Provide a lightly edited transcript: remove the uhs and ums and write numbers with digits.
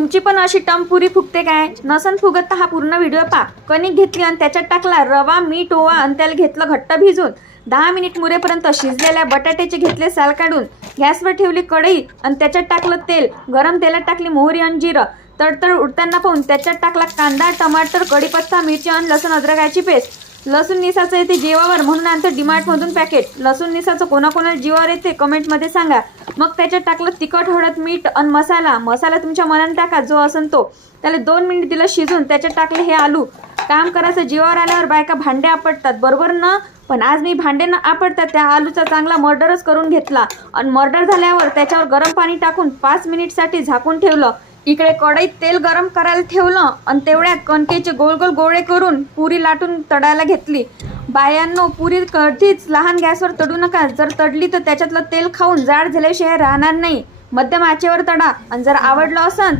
तुमची पण अशी टम पुरी फुगते काय? नसन फुगत तर हा पूर्ण व्हिडिओ पहा. कणिक घेतली आणि त्याच्यात टाकला रवा, मीठ, ओवा आणि त्याला घेतलं घट्ट भिजून. 10 मिनिट मुरेपर्यंत शिजलेल्या बटाट्याचे घेतले साल काढून. गॅसवर ठेवली कढई आणि त्याच्यात टाकलं तेल. गरम तेलात टाकली मोहरी आणि जिरं. तडतड उडताना पाहून त्याच्यात टाकला कांदा, टमाटर, कढीपत्ता, मिरची आणि लसूण अद्रकाची पेस्ट. लसूण निसाचं येते जीवावर म्हणून आणतो डीमार्टमधून पॅकेट. लसूण निसाचं कोणाकोणाला जीवावर येते कमेंटमध्ये सांगा. मग त्याच्यात टाकलं तिखट, हळद, मीठ आणि मसाला तुमच्या मनाने टाका जो असन तो. त्याला 2 मिनिट दिलं शिजून. त्याच्यात टाकले हे आलू. काम करायचं जीवावर आल्यावर बायका भांडे आपटतात बरोबर ना? पण आज मी भांडे न आपटतात त्या आलूचा चांगला मर्डरच करून घेतला आणि मर्डर झाल्यावर त्याच्यावर गरम पाणी टाकून 5 मिनिटसाठी झाकून ठेवलं. इकडे कढईत तेल गरम करायला ठेवलं आणि तेवढ्यात कणकेचे गोल गोल गोळे करून पुरी लाटून तळायला घेतली. बायांनो, पुरी कधीच लहान गॅसवर तळू नका. जर तळली तर त्याच्यातलं तेल खाऊन जाड झाल्याशिवाय राहणार नाही. मध्यम आचेवर तळा आणि जर आवडलं असन